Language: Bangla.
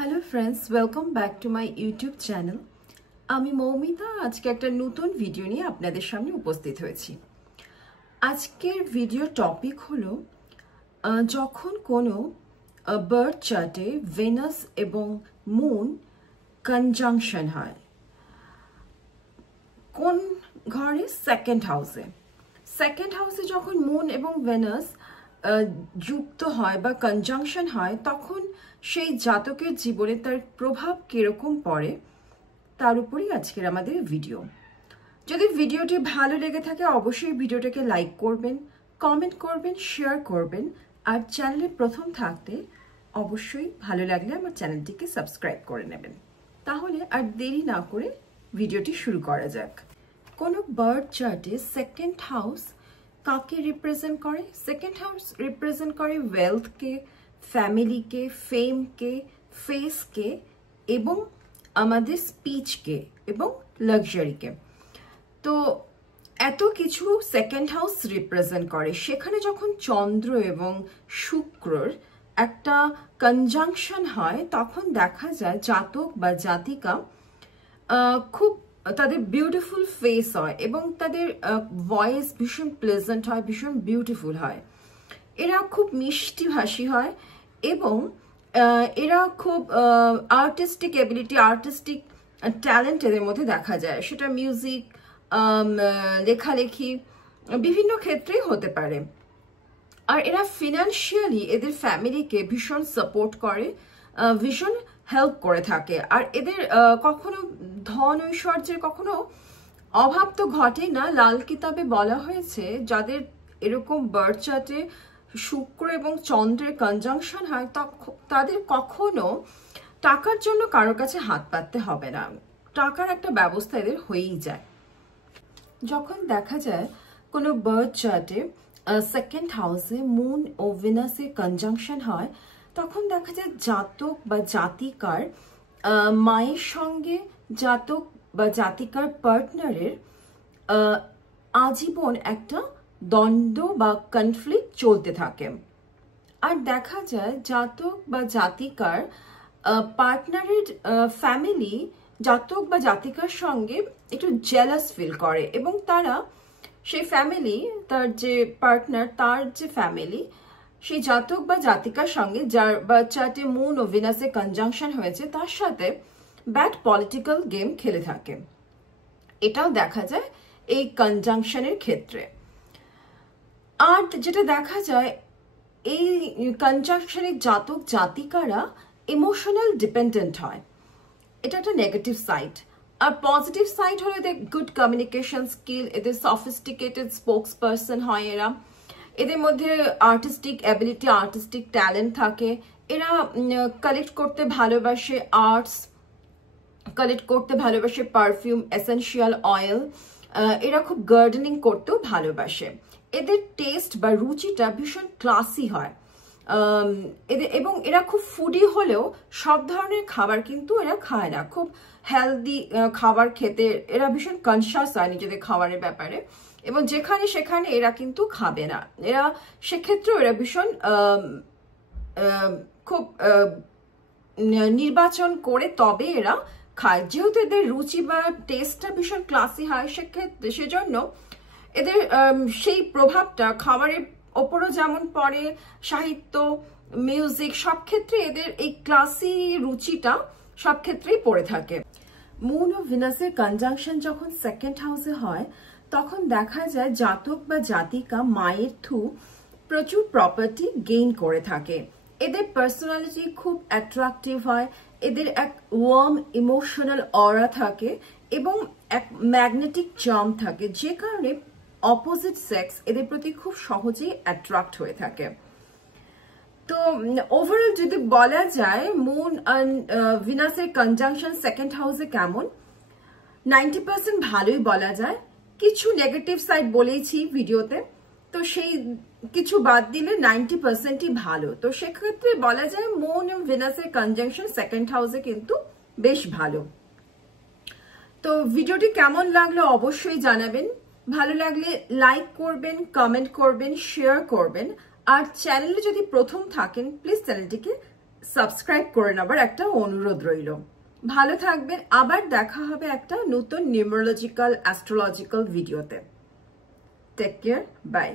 Hello friends, welcome back to my YouTube channel. আমি মৌমিতা আজকে একটা নতুন ভিডিও নিয়ে আপনাদের সামনে উপস্থিত হয়েছি। আজকের ভিডিও টপিক হলো যখন কোনো বার্থ চার্টে ভেনাস এবং মুন কনজাংশন হয়, কোন ঘরে? সেকেন্ড হাউসে যখন মুন এবং ভেনাস যুক্ত হয় বা কনজাংশন হয়, তখন সেই জাতকের জীবনে তার প্রভাব কিরকম পড়ে তার উপরই আজকের আমাদের ভিডিও। যদি ভিডিওটি ভালো লেগে থাকে অবশ্যই ভিডিওটাকে লাইক করবেন, কমেন্ট করবেন, শেয়ার করবেন, আর চ্যানেলে প্রথম থাকতে অবশ্যই ভালো লাগলে আমার চ্যানেলটিকে সাবস্ক্রাইব করে নেবেন। তাহলে আর দেরি না করে ভিডিওটি শুরু করা যাক। কোনো বার্থ চার্টে সেকেন্ড হাউস কাকে রিপ্রেজেন্ট করে? সেকেন্ড হাউস রিপ্রেজেন্ট করে ওয়েলথকে, ফ্যামিলিকে, ফেমকে, ফেসকে এবং আমাদের স্পিচকে এবং লাক্সারিকে। তো এত কিছু সেকেন্ড হাউস রিপ্রেজেন্ট করে। সেখানে যখন চন্দ্র এবং শুক্রর একটা কনজাংশন হয়, তখন দেখা যায় জাতক বা জাতিকা খুব তাদের বিউটিফুল ফেস হয় এবং তাদের ভয়েস ভীষণ প্লেজেন্ট হয়, ভীষণ বিউটিফুল হয়। এরা খুব মিষ্টি ভাষী হয় এবং এরা খুব আর্টিস্টিক এবিলিটি, আর্টিস্টিক ট্যালেন্ট এদের মধ্যে দেখা যায়। সেটা মিউজিক, লেখালেখি, বিভিন্ন ক্ষেত্রেই হতে পারে। আর এরা ফিনান্সিয়ালি এদের ফ্যামিলিকে ভীষণ সাপোর্ট করে, ভীষণ হেল্প করে থাকে। আর এদের কখনো ধন ঐশ্বর্যের কখনো অভাব তো ঘটেই না। লাল কিতাবে বলা হয়েছে যাদের এরকম বার্থ চার্টে শুক্র এবং চন্দ্রের কনজাংশন হয় তাদের কখনো টাকার জন্য কারোর কাছে হাত পাততে হবে না, টাকার একটা ব্যবস্থা এদের হয়েই যায়। যখন দেখা যায় কোনো বার্থ চার্টে সেকেন্ড হাউসে মুন ও ভিনাসের কনজাংশন হয়, তখন দেখা যায় জাতক বা জাতিকার মায়ের সঙ্গে জাতক বা জাতিকার পার্টনারের আজীবন একটা দ্বন্দ্ব বা কনফ্লিক্ট চলতে থাকে। আর দেখা যায় জাতক বা জাতিকার পার্টনারের ফ্যামিলি জাতক বা জাতিকার সঙ্গে একটু জেলাস ফিল করে এবং তারা সেই ফ্যামিলি, তার যে পার্টনার, তার যে ফ্যামিলি সেই জাতক বা জাতিকার সঙ্গে যার বার্থ চার্টে মুন ও ভিনাসের কনজাংশন হয়েছে তার সাথে ব্যাড পলিটিক্যাল গেম খেলে থাকে। এটাও দেখা যায় এই কনজাংশনের ক্ষেত্রে। আর যেটা দেখা যায় এই কনজাংশনের জাতক জাতিকারা ইমোশনাল ডিপেন্ডেন্ট হয়। এটা একটা নেগেটিভ সাইড। আর পজিটিভ সাইড হলো এদের গুড কমিউনিকেশন স্কিল, এদের সফিস্টিকেটেড স্পোক্স পার্সন হয় এরা, এদের মধ্যে আর্টিস্টিক অ্যাবিলিটি, আর্টিস্টিক ট্যালেন্ট থাকে। এরা কালেক্ট করতে ভালোবাসে আর্টস, কালেক্ট করতে ভালোবাসে পারফিউম, এসেনশিয়াল অয়েল। এরা খুব গার্ডেনিং করতেও ভালোবাসে। এদের টেস্ট বা রুচিটা ভীষণ ক্লাসি হয় এবং এরা খুব ফুডি হলেও সব ধরনের খাবার কিন্তু এরা খায় না। খুব হেলদি খাবার খেতে এরা ভীষণ কনসিয়াস হয় নিজেদের খাবারের ব্যাপারে এবং যেখানে সেখানে এরা কিন্তু খাবে না। এরা সেক্ষেত্রেও এরা ভীষণ খুব নির্বাচন করে তবে এরা খায়। যেহেতু এদের রুচি বা টেস্টটা ভীষণ ক্লাসি হয়, সেক্ষেত্রে সেজন্য এদের সেই প্রভাবটা খাবারের ওপরও যেমন পড়ে, সাহিত্য, মিউজিক সব ক্ষেত্রে এদের এই ক্লাসি রুচিটা সব ক্ষেত্রেই পড়ে থাকে। মুন ও ভিনাসের কনজাংশন যখন সেকেন্ড হাউসে হয়, তখন দেখা যায় জাতক বা জাতিকা মায়ের থ্রু প্রচুর প্রপার্টি গেইন করে থাকে। এদের পার্সোনালিটি খুব অ্যাট্রাকটিভ হয়, এদের এক ওয়ার্ম ইমোশনাল অরা থাকে এবং এক ম্যাগনেটিক চার্ম থাকে, যে কারণে অপোজিট সেক্স এদের প্রতি খুব সহজেই অ্যাট্রাক্ট হয়ে থাকে। তো ওভারঅল যদি বলা যায় মুন অ্যান্ড ভিনাসের কনজাংশন সেকেন্ড হাউসে কেমন, 90% ভালোই বলা যায়। কিছু নেগেটিভ সাইড বলেইছি ভিডিওতে, তো সেই কিছু বাদ দিলে 90%ই ভালো। তো সেক্ষেত্রে বলা যায় মুন এবং ভিনাসের কনজাংশন সেকেন্ড হাউসে কিন্তু বেশ ভালো। তো ভিডিওটি কেমন লাগলো অবশ্যই জানাবেন। ভালো লাগলে লাইক করবেন, কমেন্ট করবেন, শেয়ার করবেন। আর চ্যানেলে যদি প্রথম থাকেন প্লিজ চ্যানেলটিকে সাবস্ক্রাইব করে নেবার একটা অনুরোধ রইল। ভালো থাকবেন, আবার দেখা হবে একটা নতুন নিউমেরোলজিক্যাল অ্যাস্ট্রোলজিক্যাল ভিডিওতে। Take care, by.